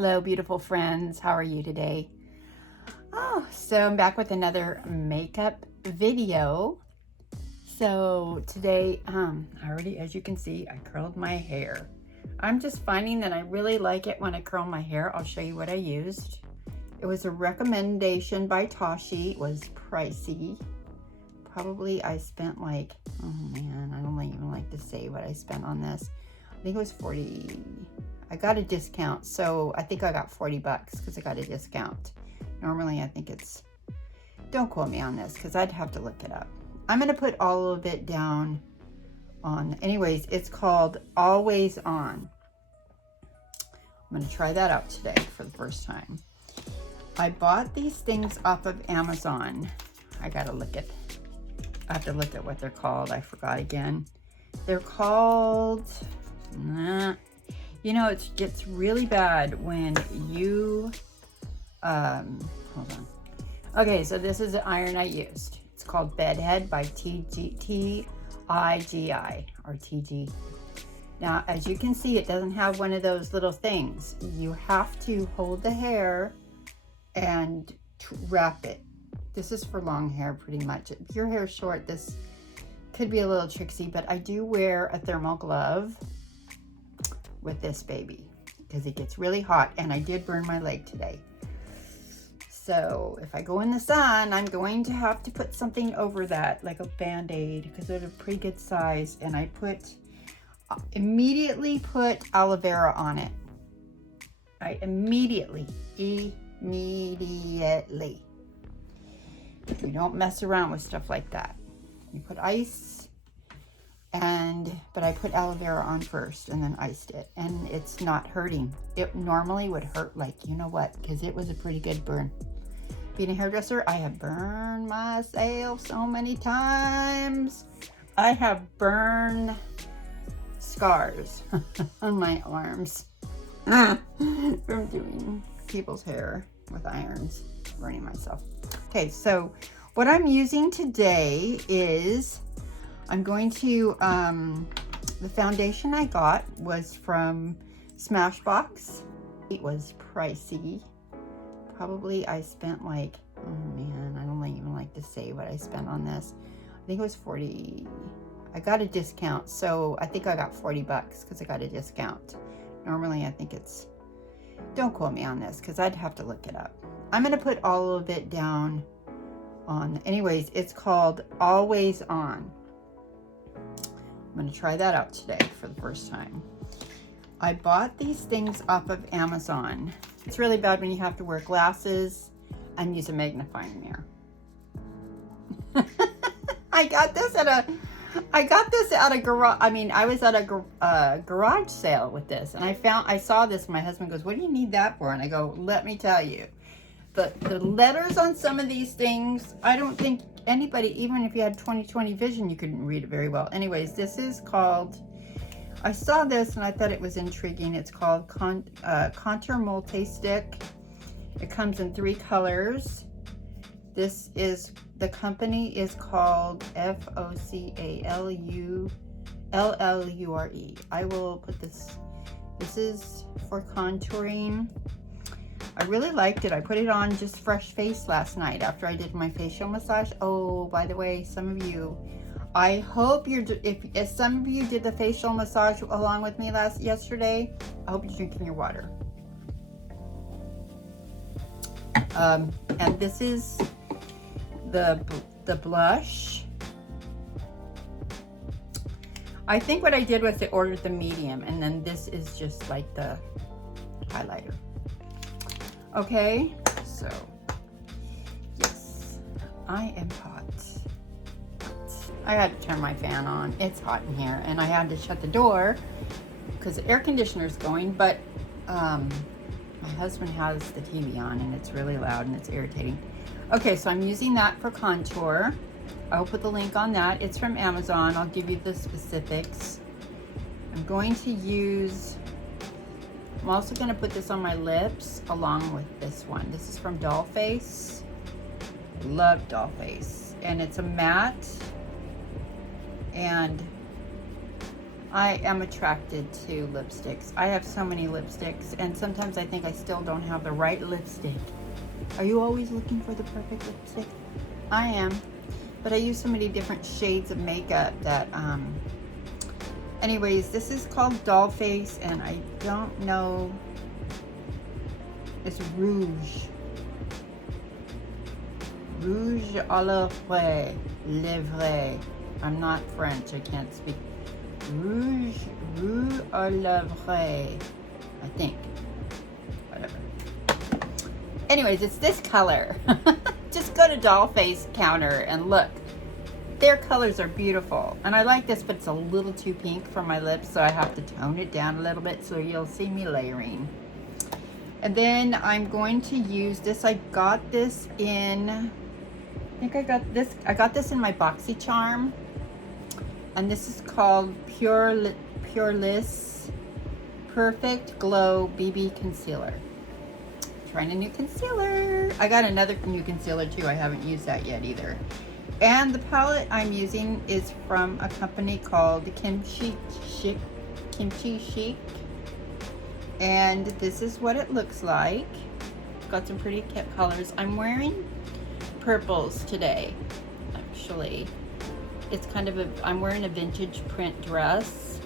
Hello, beautiful friends. How are you today? So I'm back with another makeup video. So today, as you can see, I curled my hair. I'm just finding that I really like it when I curl my hair. I'll show you what I used. It was a recommendation by Tashi. It was pricey. Probably I spent like, oh man, I don't even like to say what I spent on this. I think it was 40. I got a discount, so I think I got 40 bucks because I got a discount. Normally I think it's, don't quote me on this because I'd have to look it up. I'm going to put all of it down on, anyways, it's called Always On. I'm going to try that out today for the first time. I bought these things off of Amazon. I have to look at what they're called. I forgot again. They're called, you know, it gets really bad when you, hold on. Okay, so this is the iron I used. It's called Bedhead by TGI or TG. Now, as you can see, it doesn't have one of those little things. You have to hold the hair and wrap it. This is for long hair pretty much. If your hair is short, this could be a little tricksy, but I do wear a thermal glove with this baby because it gets really hot, and I did burn my leg today. So if I go in the sun, I'm going to have to put something over that, like a band-aid, because they're a pretty good size. And I immediately put aloe vera on it. I immediately. You don't mess around with stuff like that. You put ice, but I put aloe vera on first and then iced it, and it's not hurting. It normally would hurt, like, you know what, because it was a pretty good burn. Being a hairdresser, I have burned myself so many times. I have burn scars on my arms from doing people's hair with irons, burning myself. Okay, so what I'm using today is, I'm going to, the foundation I got was from Smashbox. It was pricey. Probably I spent like, oh man, I don't even like to say what I spent on this. I think it was 40. I got a discount, so I think I got 40 bucks because I got a discount. Normally I think it's, don't quote me on this because I'd have to look it up. I'm going to put all of it down on, anyways, it's called Always On. I'm going to try that out today for the first time. I bought these things off of Amazon. It's really bad when you have to wear glasses and use a magnifying mirror. I got this at a garage. I mean, I was at a garage sale with this, and I saw this, and my husband goes, "What do you need that for?" And I go, "Let me tell you. The letters on some of these things, I don't think anybody, even if you had 20/20 vision, you couldn't read it very well." Anyways, this is called, I saw this and I thought it was intriguing. It's called Contour Multi-Stick. It comes in 3 colors. This is, the company is called FOCALLURE. I will put this is for contouring. I really liked it. I put it on just fresh face last night after I did my facial massage. Oh, by the way, some of you, I hope if some of you did the facial massage along with me yesterday, I hope you're drinking your water. And this is the blush. I think what I did was I ordered the medium, and then this is just like the highlighter. Okay, so yes, I am hot. I had to turn my fan on. It's hot in here, and I had to shut the door because the air conditioner's going, but my husband has the TV on and it's really loud and it's irritating. Okay, so I'm using that for contour. I'll put the link on that. It's from Amazon. I'll give you the specifics. I'm going to use, I'm also going to put this on my lips along with this one. This is from Dollface. Love Dollface. And it's a matte. And I am attracted to lipsticks. I have so many lipsticks, and sometimes I think I still don't have the right lipstick. Are you always looking for the perfect lipstick? I am, but I use so many different shades of makeup that, anyways, this is called Dollface, and I don't know, it's Rouge. Rouge à lèvres. I'm not French, I can't speak. Rouge à lèvres, I think. Whatever. Anyways, it's this color. Just go to Dollface counter and look. Their colors are beautiful. And I like this, but it's a little too pink for my lips, so I have to tone it down a little bit so you'll see me layering. And then I'm going to use this. I got this in, I think I got this in my BoxyCharm. And this is called Puriless Perfect Glow BB Concealer. Trying a new concealer. I got another new concealer too. I haven't used that yet either. And the palette I'm using is from a company called Kimchi Chic. And this is what it looks like. Got some pretty colors. I'm wearing purples today, actually. It's kind of I'm wearing a vintage print dress.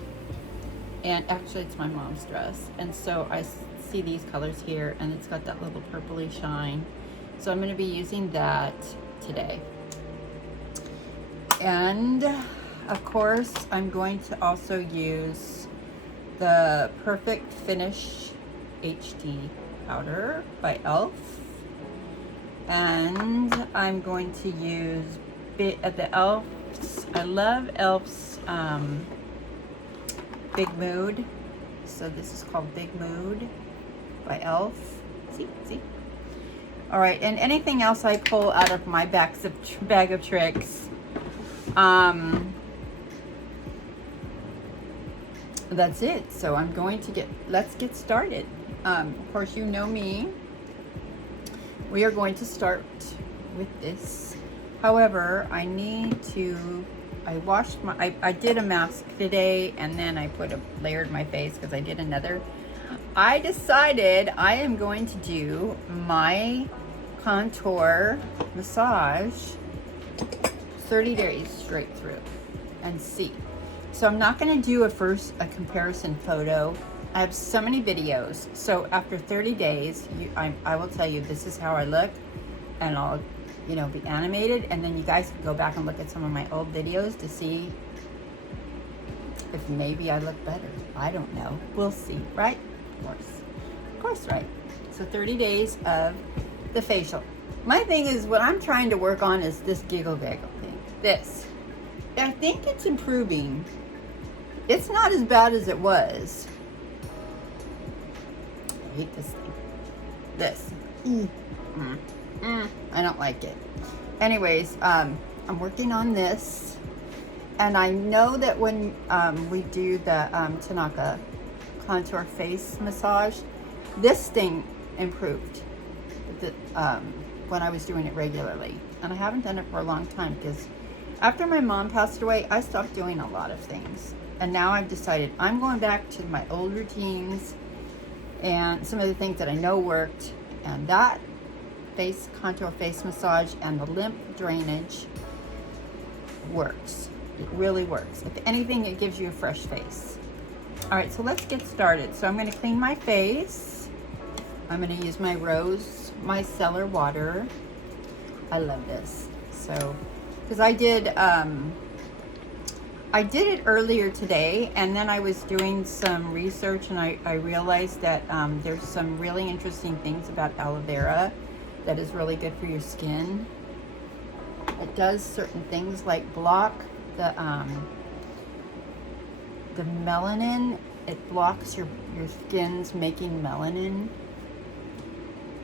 And actually it's my mom's dress. And so I see these colors here, and it's got that little purpley shine. So I'm going to be using that today. And of course I'm going to also use the Perfect Finish HD powder by e.l.f. And I'm going to use the e.l.f.'s, I love e.l.f.'s Big Mood. So this is called Big Mood by e.l.f. See? All right, and anything else I pull out of my bag of tricks, that's it. So I'm going to let's get started. Of course, you know me. We are going to start with this. However, I did a mask today, and then I layered my face because I did another. I decided I am going to do my contour massage 30 days straight through and see. So I'm not going to do a comparison photo. I have so many videos. So after 30 days, I will tell you this is how I look, and I'll be animated, and then you guys can go back and look at some of my old videos to see if maybe I look better. I don't know. We'll see, right? Of course, right? So 30 days of the facial. My thing is, what I'm trying to work on is this giggle gaggle thing. This. I think it's improving. It's not as bad as it was. I hate this thing. This. I don't like it. Anyways, I'm working on this, and I know that when we do the Tanaka contour face massage, this thing improved when I was doing it regularly. And I haven't done it for a long time because after my mom passed away, I stopped doing a lot of things. And now I've decided I'm going back to my old routines and some of the things that I know worked, and that face contour face massage and the lymph drainage works. It really works. If anything, it gives you a fresh face. All right, so let's get started. So I'm going to clean my face. I'm going to use my Micellar water. I love this. So, because I did it earlier today, and then I was doing some research, and I realized that there's some really interesting things about aloe vera that is really good for your skin. It does certain things like block the melanin. It blocks your skin's making melanin.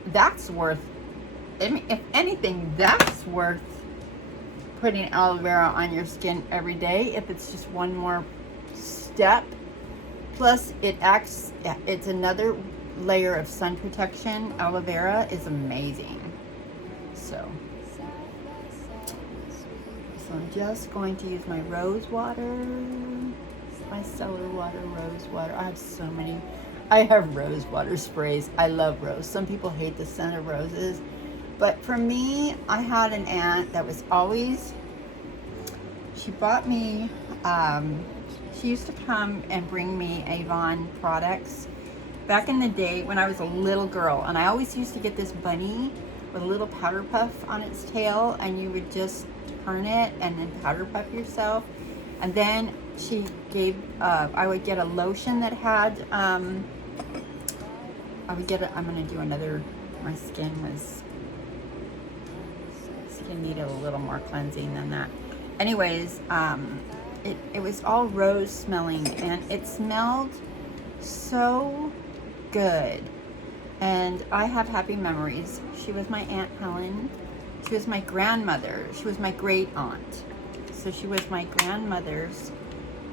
That's worth, I mean, if anything, that's worth putting aloe vera on your skin every day, if it's just one more step. Plus it's another layer of sun protection. Aloe vera is amazing. So I'm just going to use my rose water. Micellar water, rose water. I have so many. I have rose water sprays. I love rose. Some people hate the scent of roses. But for me, I had an aunt that was always, she bought me, she used to come and bring me Avon products back in the day when I was a little girl. And I always used to get this bunny with a little powder puff on its tail, and you would just turn it and then powder puff yourself. And then she gave, I would get a lotion that had, I'm going to do another, my skin needed a little more cleansing than that. Anyways, it was all rose smelling, and it smelled so good. And I have happy memories. She was my Aunt Helen. She was my grandmother. She was my great aunt. So she was my grandmother's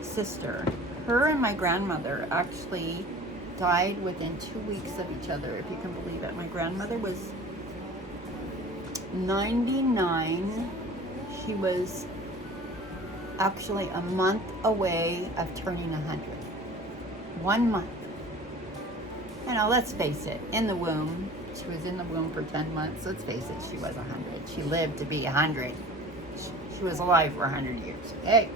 sister. Her and my grandmother actually died within 2 weeks of each other, if you can believe it. My grandmother was 99. She was actually a month away of turning 100. 1 month. You know, let's face it, in the womb, she was in the womb for 10 months. Let's face it, she was 100. She lived to be 100. She was alive for 100 years. Hey,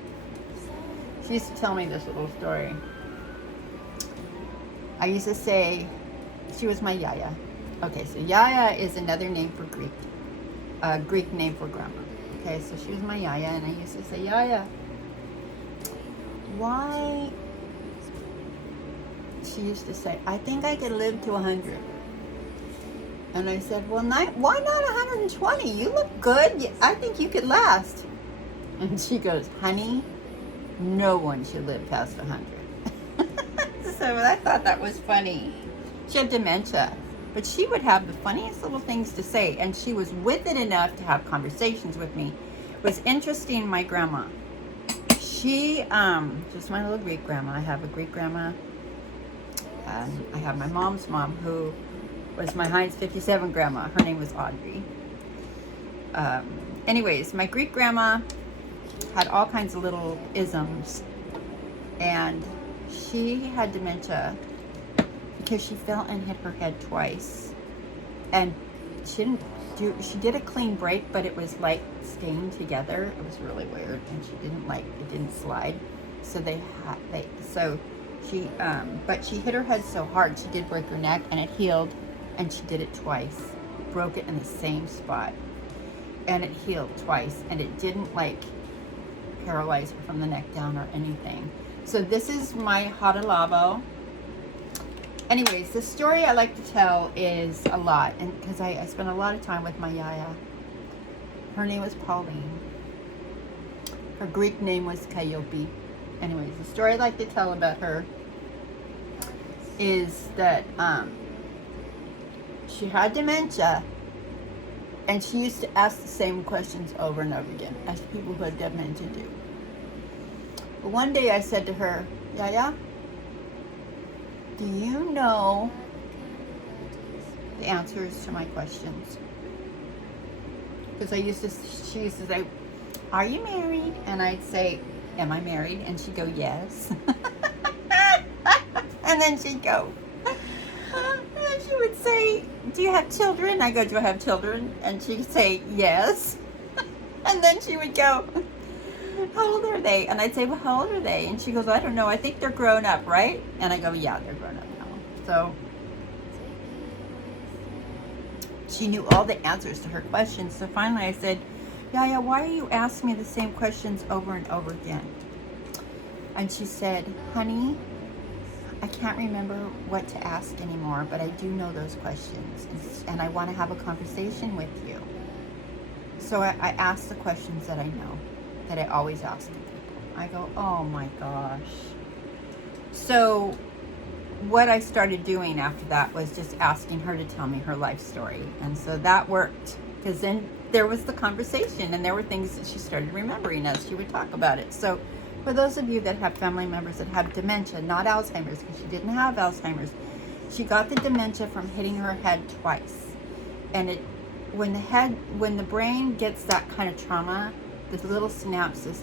she used to tell me this little story. I used to say, she was my yaya. Okay, so yaya is another name for Greek. Greek name for grandma. Okay, so she was my yaya, and I used to say, yaya, why? She used to say, I think I could live to 100. And I said, well, why not 120? You look good. I think you could last. And she goes, honey, no one should live past 100. So I thought that was funny. She had dementia, but she would have the funniest little things to say, and she was with it enough to have conversations with me. It was interesting, my grandma. She, just my little Greek grandma. I have a Greek grandma. I have my mom's mom, who was my Heinz 57 grandma. Her name was Audrey. Anyways, my Greek grandma had all kinds of little isms, and she had dementia because she fell and hit her head twice, and she did a clean break, but it was like staying together. It was really weird, and it didn't slide. So but she hit her head so hard, she did break her neck, and it healed, and she did it twice. Broke it in the same spot, and it healed twice, and it didn't like paralyze her from the neck down or anything. So this is my Hadalavo. Anyways, the story I like to tell is a lot, and because I spent a lot of time with my yaya. Her name was Pauline. Her Greek name was Calliope. Anyways, the story I like to tell about her is that she had dementia, and she used to ask the same questions over and over again, as people who had dementia do. But one day I said to her, Yaya, do you know the answers to my questions? Because she used to say, are you married? And I'd say, am I married? And she'd go, yes. And then she'd go, and she would say, do you have children? I go, do I have children? And she'd say, yes. And then she would go, how old are they? And I'd say, well, how old are they? And she goes, I don't know. I think they're grown up, right? And I go, yeah, they're grown up now. So she knew all the answers to her questions. So finally I said, Yaya, why are you asking me the same questions over and over again? And she said, honey, I can't remember what to ask anymore, but I do know those questions, and I want to have a conversation with you. So I asked the questions that I know, that I always ask people. I go, oh my gosh. So what I started doing after that was just asking her to tell me her life story. And so that worked, because then there was the conversation, and there were things that she started remembering as she would talk about it. So for those of you that have family members that have dementia, not Alzheimer's, because she didn't have Alzheimer's, she got the dementia from hitting her head twice. And when the brain gets that kind of trauma, the little synapses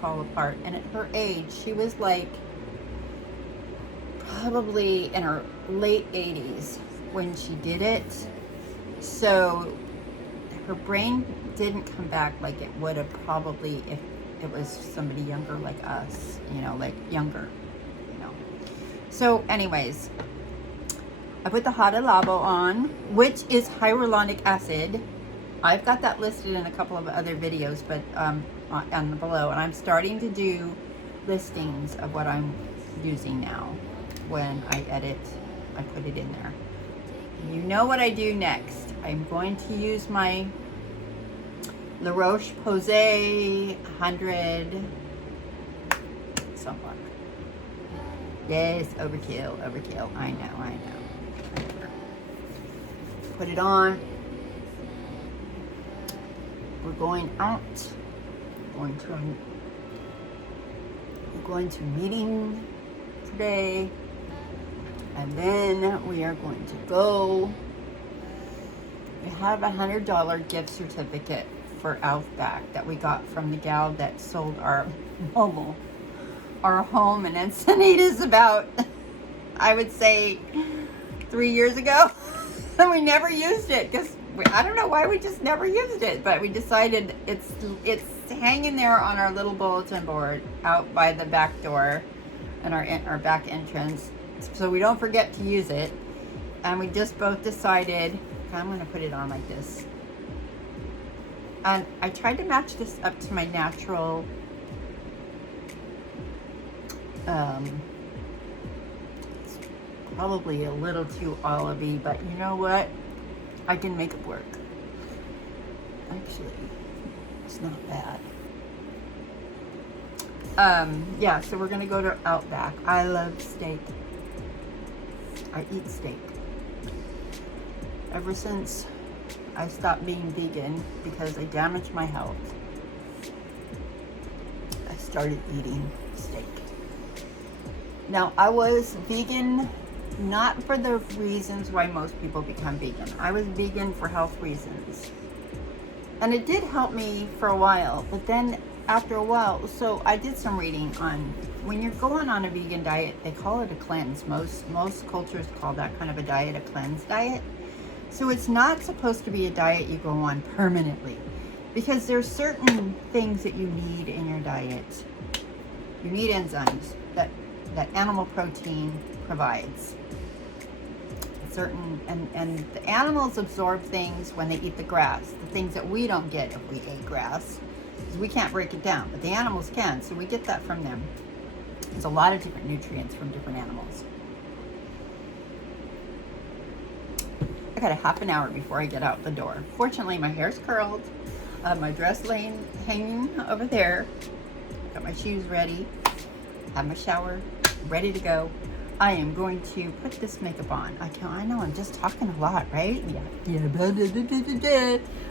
fall apart. And at her age, she was like probably in her late 80s when she did it. So her brain didn't come back like it would have probably if it was somebody younger like us, you know, like younger, you know. So anyways, I put the Hada Labo on, which is hyaluronic acid. I've got that listed in a couple of other videos, but on below, and I'm starting to do listings of what I'm using now. When I edit, I put it in there. You know what I do next. I'm going to use my La Roche-Posay 100 sunblock. Yes, overkill, overkill. I know. Put it on. We're going out. We're going to a meeting today. And then we are going to go. We have a $100 gift certificate for Outback that we got from the gal that sold our home in Encinitas about, I would say, 3 years ago. And we never used it because I don't know why we just never used it, but we decided it's hanging there on our little bulletin board out by the back door and our back entrance, so we don't forget to use it. And we just both decided, I'm going to put it on like this. And I tried to match this up to my natural it's probably a little too olivey, but you know what? I can make it work. Actually, it's not bad. Yeah, so we're gonna go to Outback. I love steak. I eat steak. Ever since I stopped being vegan because I damaged my health, I started eating steak. Now, I was vegan not for the reasons why most people become vegan. I was vegan for health reasons. And it did help me for a while, but then after a while, so I did some reading on when you're going on a vegan diet, they call it a cleanse. Most cultures call that kind of a diet a cleanse diet. So it's not supposed to be a diet you go on permanently, because there's certain things that you need in your diet. You need enzymes that animal protein provides. And the animals absorb things when they eat the grass, the things that we don't get if we ate grass, because we can't break it down, but the animals can, so we get that from them. There's a lot of different nutrients from different animals. I got a half an hour before I get out the door. Fortunately, my hair's curled, my dress hanging over there, got my shoes ready, have my shower, ready to go. I am going to put this makeup on. I know I'm just talking a lot, right? Yeah.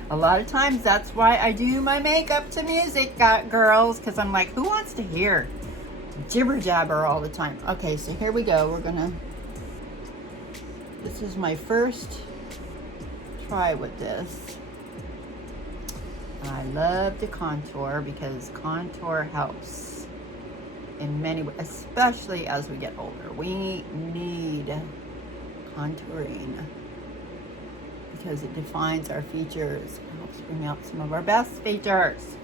A lot of times that's why I do my makeup to music, girls, because I'm like, who wants to hear jibber jabber all the time? Okay, so here we go. This is my first try with this. I love to contour because contour helps in many ways, especially as we get older. We need contouring because it defines our features. It helps bring out some of our best features.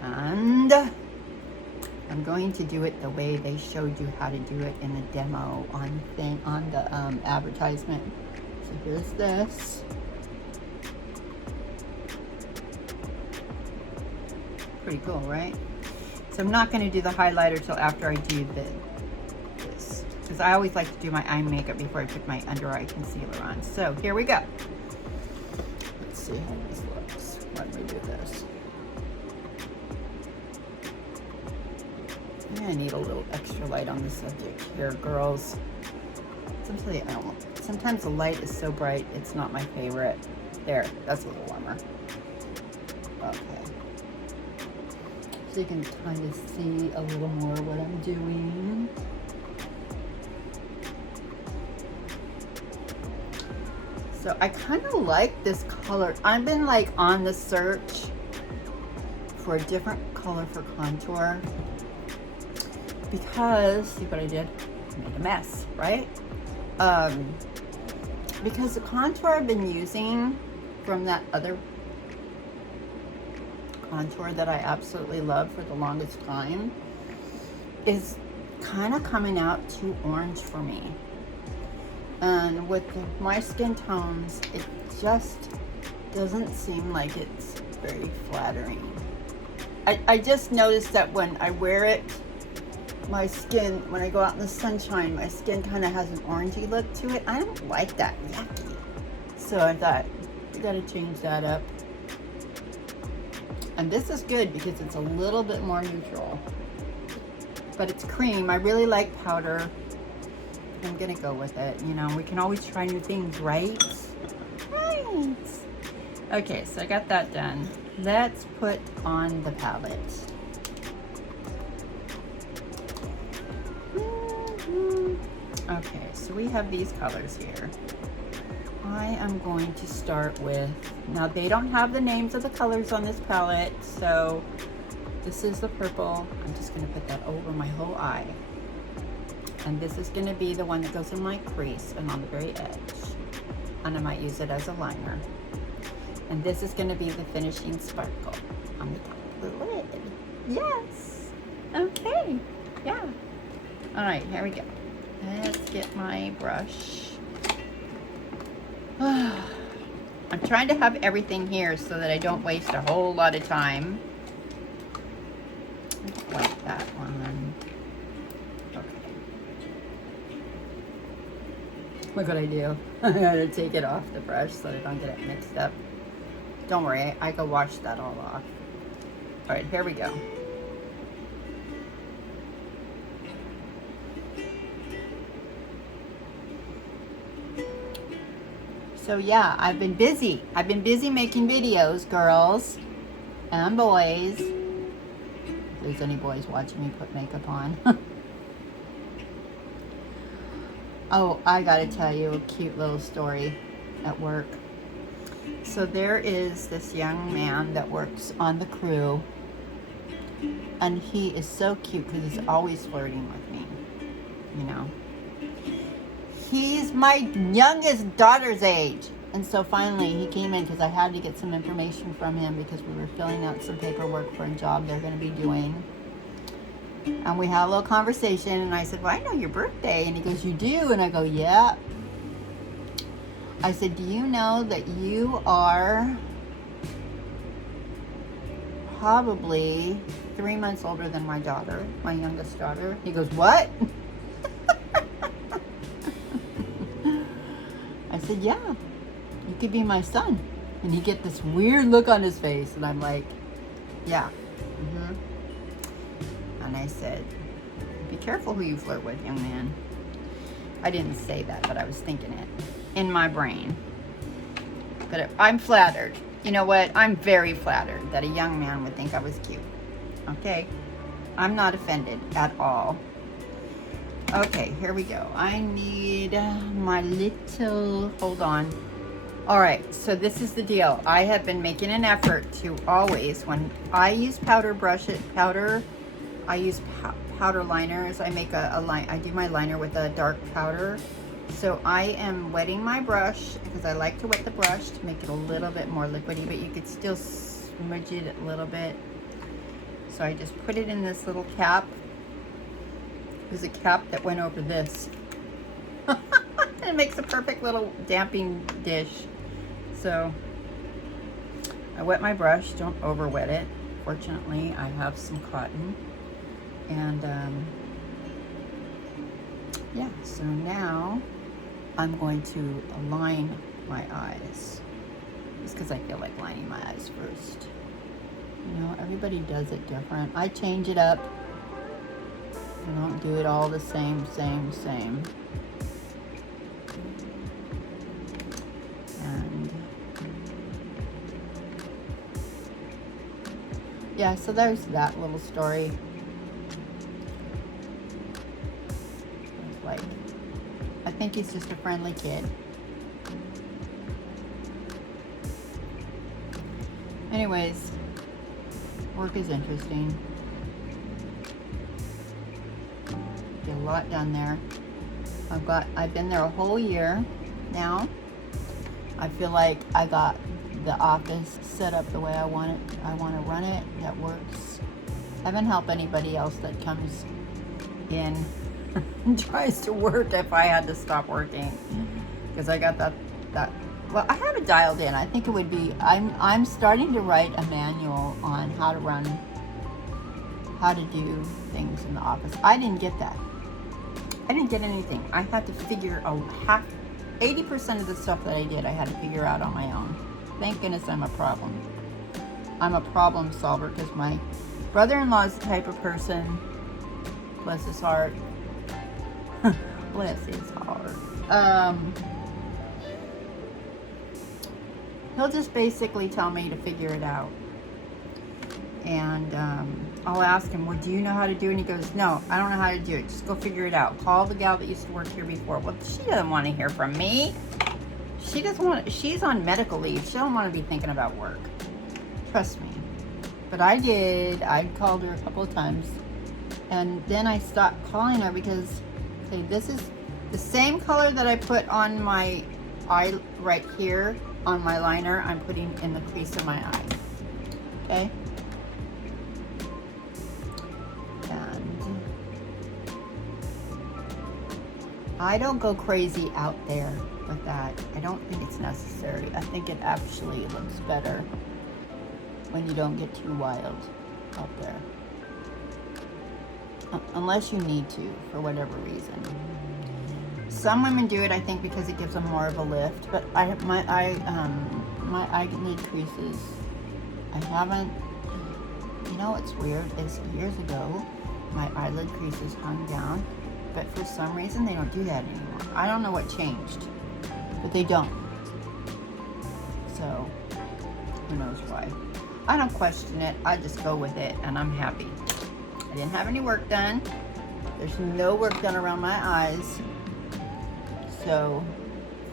And I'm going to do it the way they showed you how to do it in the demo on the advertisement. So here's this. Pretty cool, right? So I'm not going to do the highlighter till after I do this, because I always like to do my eye makeup before I put my under eye concealer on. So here we go. Let's see how this looks when we do this. I'm going to need a little extra light on the subject here, girls. Sometimes the light is so bright, it's not my favorite. There, that's a little warmer. Okay. So you can kind of see a little more what I'm doing. So I kind of like this color. I've been like on the search for a different color for contour because, see what I did? I made a mess, right? Because the contour I've been using from that other contour that I absolutely love for the longest time is kind of coming out too orange for me. And with my skin tones, it just doesn't seem like it's very flattering. I just noticed that when I wear it, my skin, when I go out in the sunshine, my skin kind of has an orangey look to it. I don't like that. Yucky. So I thought, we gotta change that up. And this is good because it's a little bit more neutral. But it's cream. I really like powder. I'm gonna go with it. You know, we can always try new things, right? Right. Okay, so I got that done. Let's put on the palette. Okay, so we have these colors here. I am going to start with, now they don't have the names of the colors on this palette, so this is the purple. I'm just gonna put that over my whole eye. And this is gonna be the one that goes in my crease and on the very edge. And I might use it as a liner. And this is gonna be the finishing sparkle on the top of the lid. Yes, okay, yeah. All right, here we go. Let's get my brush. I'm trying to have everything here so that I don't waste a whole lot of time. I don't like that one. Okay. Look what I do. I gotta take it off the brush so I don't get it mixed up. Don't worry, I can wash that all off. All right, here we go. So yeah, I've been busy. I've been busy making videos, girls and boys. If there's any boys watching me put makeup on. Oh, I gotta tell you a cute little story at work. So there is this young man that works on the crew, and he is so cute because he's always flirting with me, you know. He's my youngest daughter's age. And so finally he came in because I had to get some information from him because we were filling out some paperwork for a job they're going to be doing. And we had a little conversation and I said, well, I know your birthday. And he goes, you do? And I go, yeah. I said, do you know that you are probably 3 months older than my daughter, my youngest daughter? He goes, what? I said, yeah, you could be my son. And he get this weird look on his face. And I'm like, yeah. And I said, be careful who you flirt with, young man. I didn't say that, but I was thinking it in my brain. But I'm flattered. You know what? I'm very flattered that a young man would think I was cute. Okay? I'm not offended at all. Okay, here we go. I need my little, hold on. All right, so this is the deal. I have been making an effort to always, when I use powder I use powder liners. I make a line, I do my liner with a dark powder. So I am wetting my brush because I like to wet the brush to make it a little bit more liquidy, but you could still smudge it a little bit. So I just put it in this little cap. There's a cap that went over this. It makes a perfect little damping dish. So I wet my brush, don't over wet it. Fortunately, I have some cotton. And yeah, so now I'm going to line my eyes. Just because I feel like lining my eyes first. You know, everybody does it different. I change it up. I don't do it all the same. And yeah, so there's that little story. Like, I think he's just a friendly kid. Anyways, work is interesting. lot done there. I've been there a whole year now. I feel like I got the office set up the way I want it. I want to run it. That works. I haven't helped anybody else that comes in and tries to work if I had to stop working, because I got that. Well, I have it dialed in. I think it would be. I'm starting to write a manual on how to do things in the office. I didn't get that. I didn't get anything. I had to figure out 80% of the stuff that I did, I had to figure out on my own. Thank goodness I'm a problem solver, because my brother-in-law is the type of person, bless his heart, bless his heart, he'll just basically tell me to figure it out. And I'll ask him, well, do you know how to do it? And he goes, no, I don't know how to do it. Just go figure it out. Call the gal that used to work here before. Well, she doesn't want to hear from me. She doesn't want. She's on medical leave. She don't want to be thinking about work. Trust me. But I did. I called her a couple of times. And then I stopped calling her because, okay, this is the same color that I put on my eye right here on my liner. I'm putting in the crease of my eye. Okay? I don't go crazy out there with that. I don't think it's necessary. I think it actually looks better when you don't get too wild out there. Unless you need to, for whatever reason. Some women do it, I think, because it gives them more of a lift. But my eyelid creases, I haven't. You know what's weird is years ago, my eyelid creases hung down. But for some reason, they don't do that anymore. I don't know what changed, but they don't. So, who knows why. I don't question it. I just go with it, and I'm happy. I didn't have any work done. There's no work done around my eyes. So,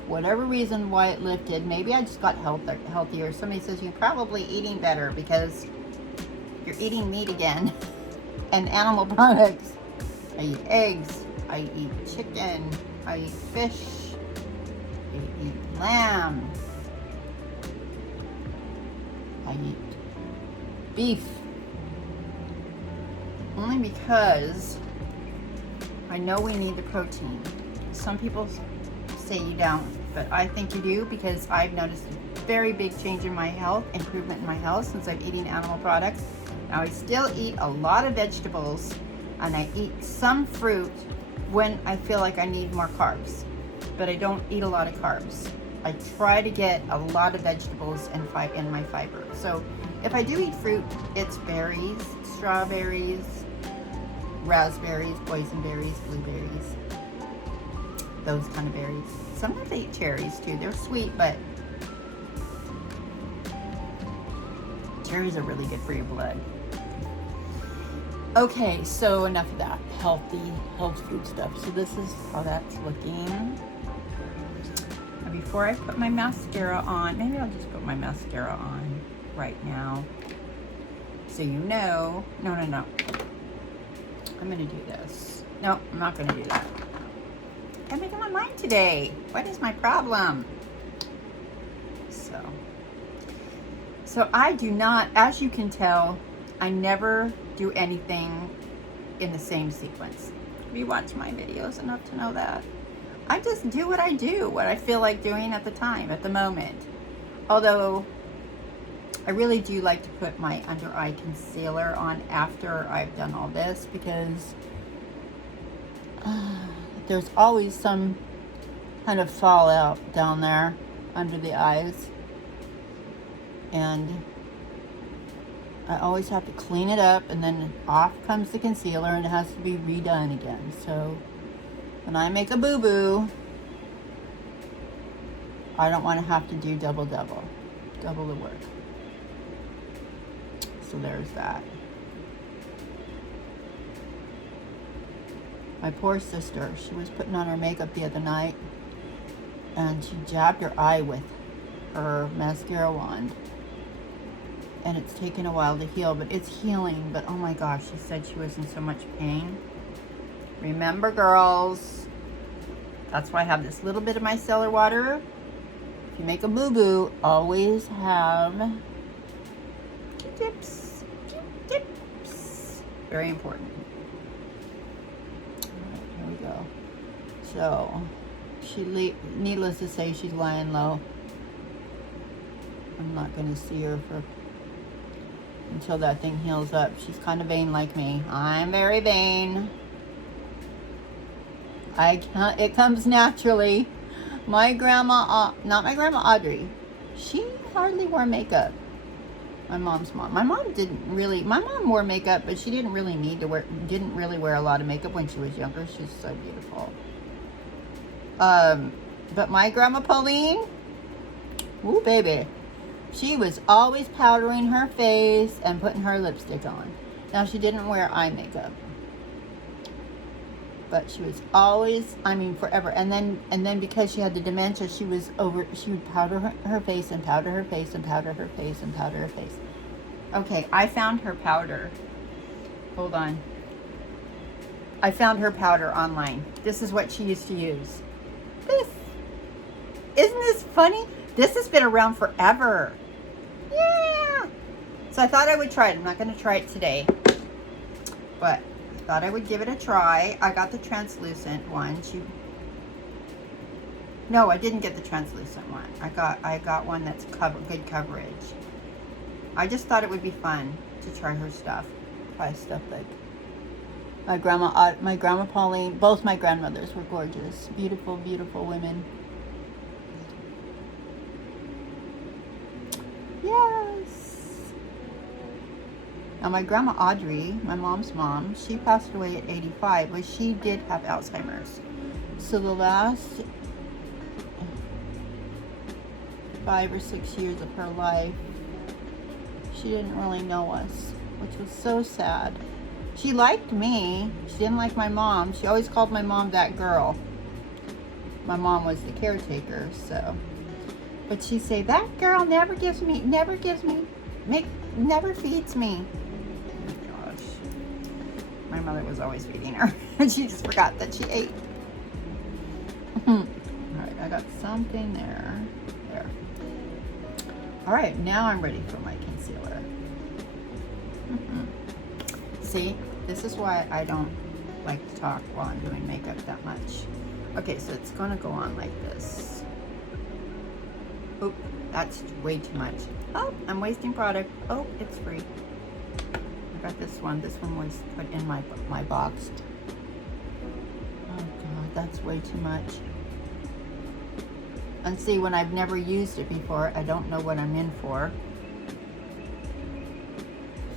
whatever reason why it lifted, maybe I just got healthier. Somebody says you're probably eating better because you're eating meat again and animal products. I eat eggs. I eat chicken, I eat fish, I eat lamb, I eat beef. Only because I know we need the protein. Some people say you don't, but I think you do, because I've noticed a very big change in my health, improvement in my health since I'm eating animal products. Now I still eat a lot of vegetables, and I eat some fruit when I feel like I need more carbs, but I don't eat a lot of carbs. I try to get a lot of vegetables in my fiber. So if I do eat fruit, it's berries, strawberries, raspberries, boysenberries, blueberries, those kind of berries. Sometimes I eat cherries too. They're sweet, but cherries are really good for your blood. Okay, so enough of that health food stuff. So this is how that's looking. Now before I put my mascara on, maybe I'll just put my mascara on right now. So you know, no. I'm gonna do this. No, I'm not gonna do that. I'm making my mind today. What is my problem? So I do not, as you can tell, I never do anything in the same sequence. You watch my videos enough to know that. I just do what I do, what I feel like doing at the time, at the moment. Although, I really do like to put my under eye concealer on after I've done all this, because there's always some kind of fallout down there under the eyes. And I always have to clean it up, and then off comes the concealer, and it has to be redone again. So when I make a boo-boo, I don't want to have to do double the work. So there's that. My poor sister, she was putting on her makeup the other night, and she jabbed her eye with her mascara wand. And it's taken a while to heal, but it's healing. But oh my gosh, she said she was in so much pain. Remember, girls, that's why I have this little bit of micellar water. If you make a boo-boo, always have Q-tips. Q-tips. Very important. All right, here we go. So, needless to say, she's lying low. I'm not going to see her until that thing heals up. She's kind of vain like me. I'm very vain. It comes naturally. My grandma, not my grandma Audrey, she hardly wore makeup. My mom's mom. My mom wore makeup, but she didn't really wear a lot of makeup when she was younger. She's so beautiful. But my grandma Pauline, ooh baby, she was always powdering her face and putting her lipstick on. Now she didn't wear eye makeup, but she was always, I mean, forever. And then because she had the dementia, she would powder her face and powder her face and powder her face and powder her face. Okay, I found her powder. Hold on. I found her powder online. This is what she used to use. Isn't this funny? This has been around forever. Yeah. So I thought I would try it. I'm not going to try it today, but I thought I would give it a try. I got the translucent one. No, I didn't get the translucent one. I got one that's good coverage. I just thought it would be fun to try her stuff. Try stuff like my grandma Pauline. Both my grandmothers were gorgeous, beautiful, beautiful women. Yes. Now my grandma Audrey, my mom's mom, she passed away at 85, but she did have Alzheimer's. So the last 5 or 6 years of her life, she didn't really know us, which was so sad. She liked me. She didn't like my mom. She always called my mom that girl. My mom was the caretaker, so. But she'd say, that girl never feeds me. Gosh. My mother was always feeding her. She just forgot that she ate. All right, I got something there. There. All right, now I'm ready for my concealer. See, this is why I don't like to talk while I'm doing makeup that much. Okay, so it's gonna go on like this. Oh, that's way too much. Oh, I'm wasting product. Oh, it's free. I got this one. This one was put in my box. Oh God, that's way too much. And see, when I've never used it before, I don't know what I'm in for.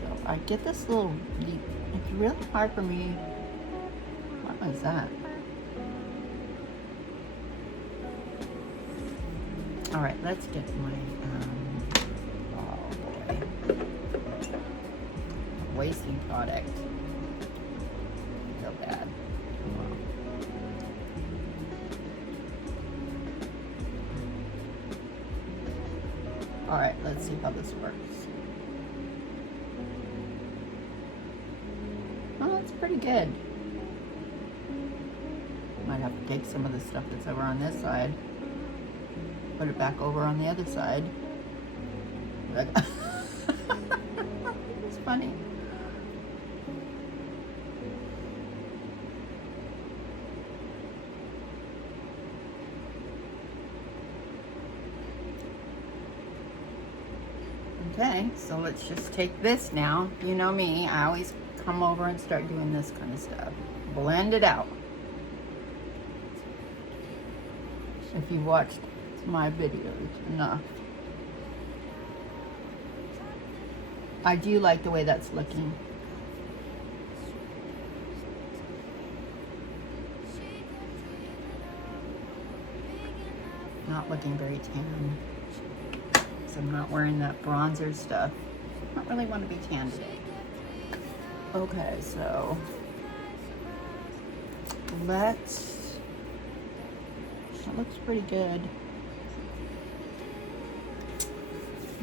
So I get this little, it's really hard for me. What was that? All right, let's get my, oh boy, wasting product. Feel bad. Wow. All right, let's see how this works. Oh, that's pretty good. Might have to take some of the stuff that's over on this side, put it back over on the other side. It's funny. Okay, so let's just take this now. You know me, I always come over and start doing this kind of stuff. Blend it out. If you watched my videos enough. I do like the way that's looking. Not looking very tan. So I'm not wearing that bronzer stuff. I don't really want to be tan today. Okay, so let's, that looks pretty good.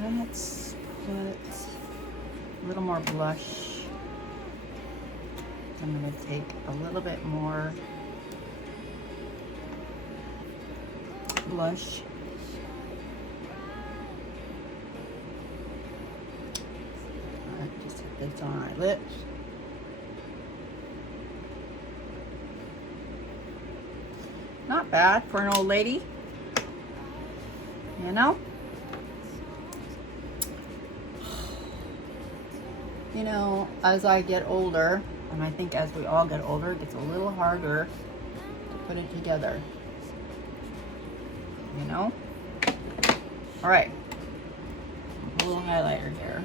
Let's put a little more blush I'm going to take a little bit more blush. Just hit this on my lips. Not bad for an old lady, you know? You know, as I get older, and I think as we all get older, it gets a little harder to put it together. You know? All right. A little highlighter here.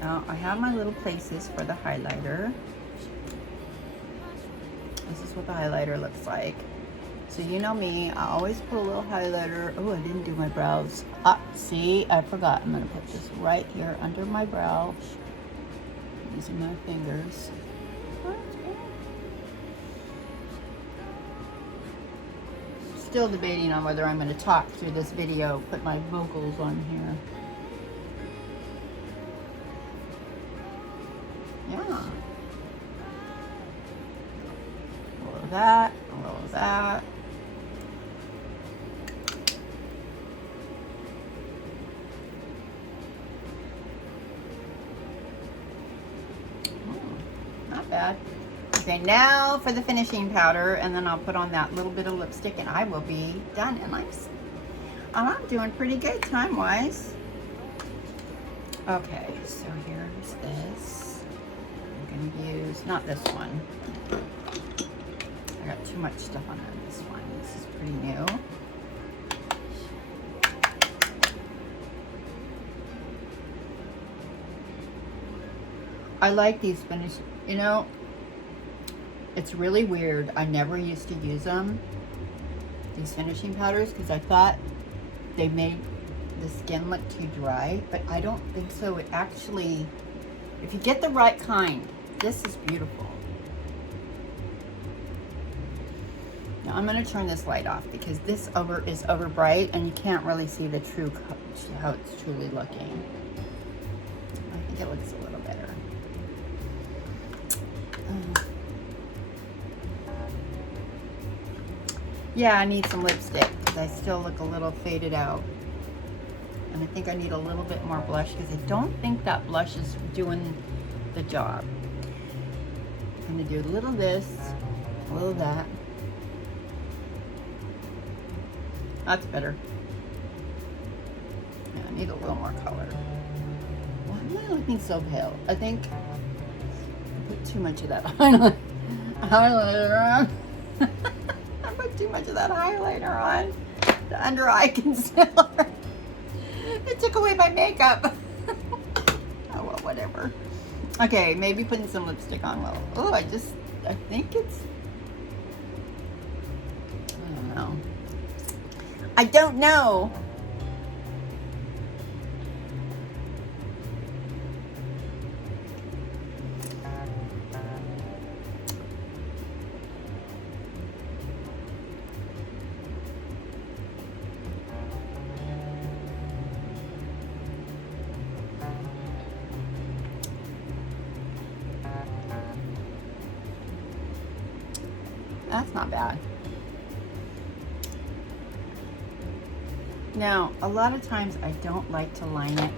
Now, I have my little places for the highlighter. This is what the highlighter looks like. So you know me, I always put a little highlighter. Oh, I didn't do my brows. Ah, see, I forgot. I'm gonna put this right here under my brow. Using my fingers. Still debating on whether I'm gonna talk through this video, put my vocals on here. Yeah. A little of that, a little of that. Not bad. Okay, now for the finishing powder, and then I'll put on that little bit of lipstick and I will be done. And I'm doing pretty good time-wise. Okay, so here's this. I'm gonna use, not this one. I got too much stuff on this one. This is pretty new. I like these finish, you know, it's really weird. I never used to use them, these finishing powders, because I thought they made the skin look too dry, but I don't think so. It actually, if you get the right kind, this is beautiful. Now I'm going to turn this light off because this is over bright and you can't really see the true, how it's truly looking. I think it looks a little better. Yeah, I need some lipstick because I still look a little faded out. And I think I need a little bit more blush because I don't think that blush is doing the job. I'm going to do a little of this, a little of that. That's better. Yeah, I need a little more color. Why am I looking so pale? I think I put too much of that highlighter on. I put too much of that highlighter on. The under eye concealer. It took away my makeup. Oh well, whatever. Okay, maybe putting some lipstick on will. Oh, I think it's, I don't know. I don't know. That's not bad. Now, a lot of times I don't like to line it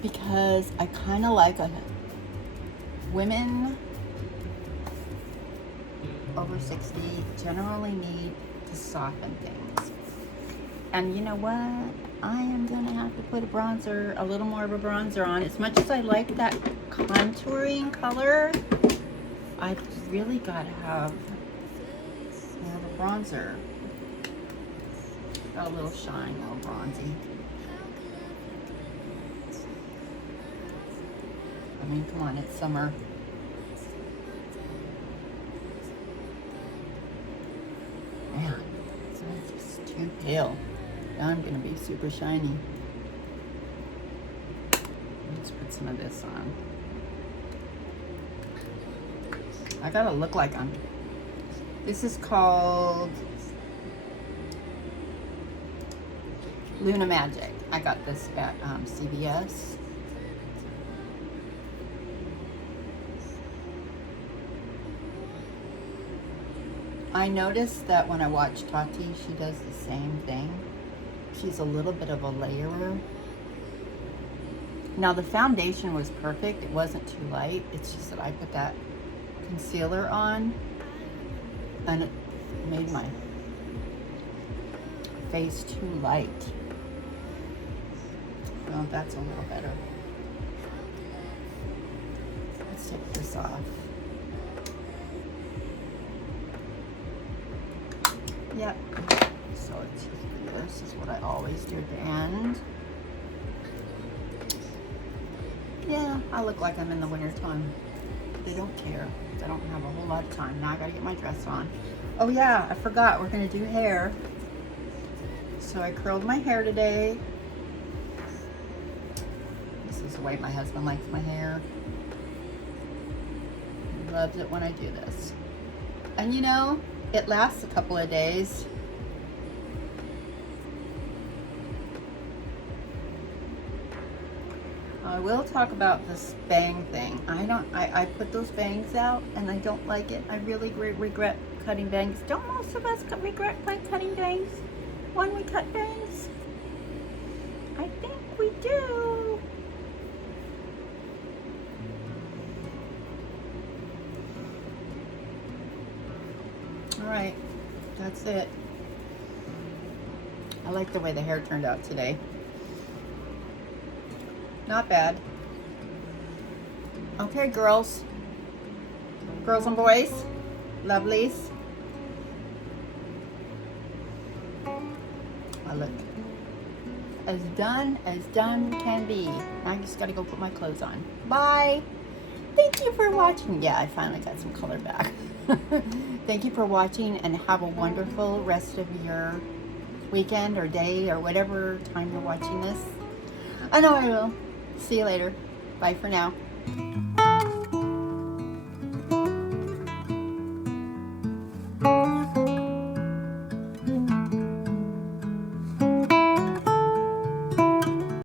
because I kind of like women over 60 generally need to soften things. And you know what? I am going to have to put a little more of a bronzer on. As much as I like that contouring color, I've really got to have more of a bronzer. Got a little shine, a little bronzy. I mean, come on, it's summer. Man, it's just too pale. Now I'm gonna be super shiny. Let's put some of this on. I gotta look like I'm. This is called Luna Magic. I got this at CVS. I noticed that when I watch Tati, she does the same thing. She's a little bit of a layerer. Now the foundation was perfect. It wasn't too light. It's just that I put that concealer on and it made my face too light. Well, that's a little better. Let's take this off. Yep. So it's this is what I always do at the end. Yeah, I look like I'm in the winter time. They don't care. I don't have a whole lot of time. Now I gotta get my dress on. Oh yeah, I forgot. We're gonna do hair. So I curled my hair today. This is the way my husband likes my hair. He loves it when I do this. And you know, it lasts a couple of days. I will talk about this bang thing. I put those bangs out and I don't like it. I really regret cutting bangs. Don't most of us regret cutting bangs when we cut bangs? I think we do. All right, that's it. I like the way the hair turned out today. Not bad. Okay, girls. Girls and boys. Lovelies. I look as done can be. Now I just gotta go put my clothes on. Bye. Thank you for watching. Yeah, I finally got some color back. Thank you for watching and have a wonderful rest of your weekend or day or whatever time you're watching this. I know I will. See you later. Bye for now.